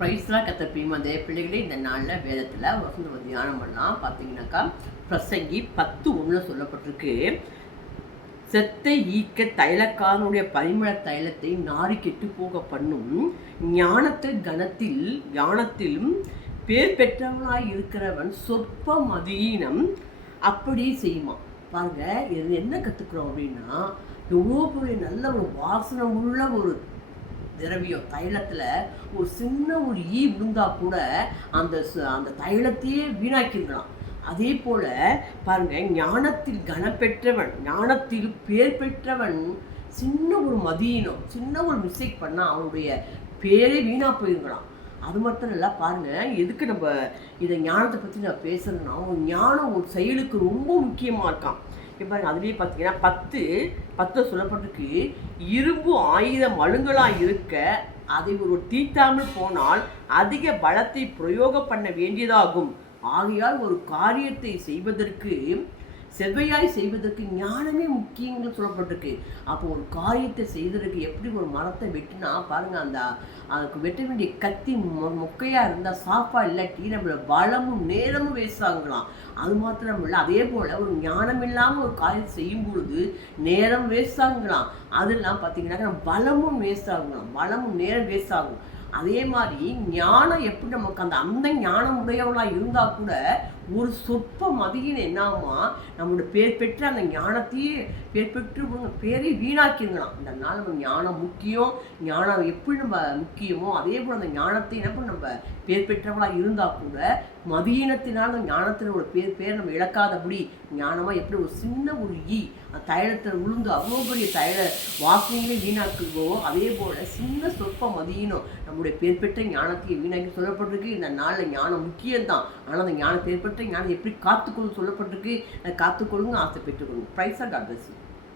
ப்ரைஸ்லாம் கத்த பிரியமாதே பிள்ளைகளே, இந்த நாளில் வேதத்தில் வசந்த தியானம் பண்ணலாம். பார்த்தீங்கன்னாக்கா பிரசங்கி 10:1 சொல்லப்பட்டிருக்கு. செத்தை ஈக்க தைலக்காரனுடைய பரிமள தைலத்தை நாரி கெட்டு போக பண்ணும் ஞானத்திலும் பேர் பெற்றவனாய் இருக்கிறவன் சொற்ப மதியினம் அப்படி செய்யுமா. பாருங்க, இது என்ன கற்றுக்குறோம் அப்படின்னா, எவ்வளோ பெரிய நல்ல ஒரு வாசனை உள்ள ஒரு திரவியம் தைலத்தில் ஒரு சின்ன ஒரு ஈ விழுந்தா கூட அந்த அந்த தைலத்தையே வீணாக்கிருக்கலாம். அதே போல் பாருங்கள், ஞானத்தில் கனப்பெற்றவன், ஞானத்தில் பேர் பெற்றவன் சின்ன ஒரு மதியினம், சின்ன ஒரு மிஸ்டேக் பண்ணால் அவனுடைய பேரே வீணாக போயிருக்கலாம். அது மட்டும் இல்லை, பாருங்கள், எதுக்கு நம்ம இதை ஞானத்தை பற்றி நான் பேசுகிறேன்னா, ஒரு ஞானம் ஒரு செயலுக்கு ரொம்ப முக்கியமாக இருக்கான். இப்போ பாருங்கள், அதுலேயே பார்த்தீங்கன்னா 10 சொல்லப்பட்டிருக்கு. இரும்பு ஆயுதம் மழுங்கலாக இருக்க அதை ஒரு தீட்டாமல் போனால் அதிக பலத்தை பிரயோகம் பண்ண வேண்டியதாகும். ஆகையால் ஒரு காரியத்தை செய்வதற்கு செவ்வையாய் செய்வதற்கு ஞானமே முக்கியங்கள் சொல்லப்பட்டிருக்கு. அப்போ ஒரு காரியத்தை செய்வதற்கு எப்படி ஒரு மரத்தை வெட்டினா பாருங்கள், அந்த அதுக்கு வெட்ட வேண்டிய கத்தி மொக்கையாக இருந்தால் சாஃபாக இல்லாட்டி நம்மளோட பலமும் நேரமும் வேஸ்ட் ஆகலாம். அது மாத்திரம் இல்லை, அதே போல் ஒரு ஞானம் இல்லாமல் ஒரு காரியத்தை செய்யும் பொழுது நேரம் வேஸ்ட் ஆகலாம். அதெல்லாம் பார்த்தீங்கன்னாக்கா பலமும் வேஸ்ட் ஆகலாம், பலமும் நேரம் வேஸ்ட் ஆகும். அதே மாதிரி ஞானம் எப்படி நமக்கு அந்த ஞானம் உடையவளாக இருந்தால் கூட ஒரு சொற்ப மதியின் என்னாகுமா, நம்மளோட பேர் பெற்ற அந்த ஞானத்தையே பேர் பெற்று பேரை வீணாக்கிங்களாம். இந்த நாள் நம்ம ஞானம் முக்கியம், ஞானம் எப்படி நம்ம முக்கியமோ அதே போல் அந்த ஞானத்தை என்ன நம்ம பேர் பெற்றவளாக இருந்தால் கூட மதியினத்தினால் அந்த ஞானத்தினோட பேர் நம்ம இழக்காதபடி ஞானமாக எப்படி ஒரு சின்ன ஒரு ஈ தைலத்தில் விழுந்து அவ்வளோ பெரிய தைல வாக்கியங்களே வீணாக்குவோ அதே போல் சின்ன சொற்ப மதியினம் நம்முடைய பேர் பெற்ற ஞானத்தை வீணாக்கி சொல்லப்பட்டிருக்கு. இந்த நாளில் ஞானம் முக்கியம்தான். ஆனால் அந்த ஞானம் பேர் பெற்ற ஞானம் எப்படி காத்துக்கொள்ள சொல்லப்பட்டிருக்கு. காத்துக்கொள்ளுங்க, ஆசை பெற்றுக்கொள்ளுங்க. Praise our God bless you.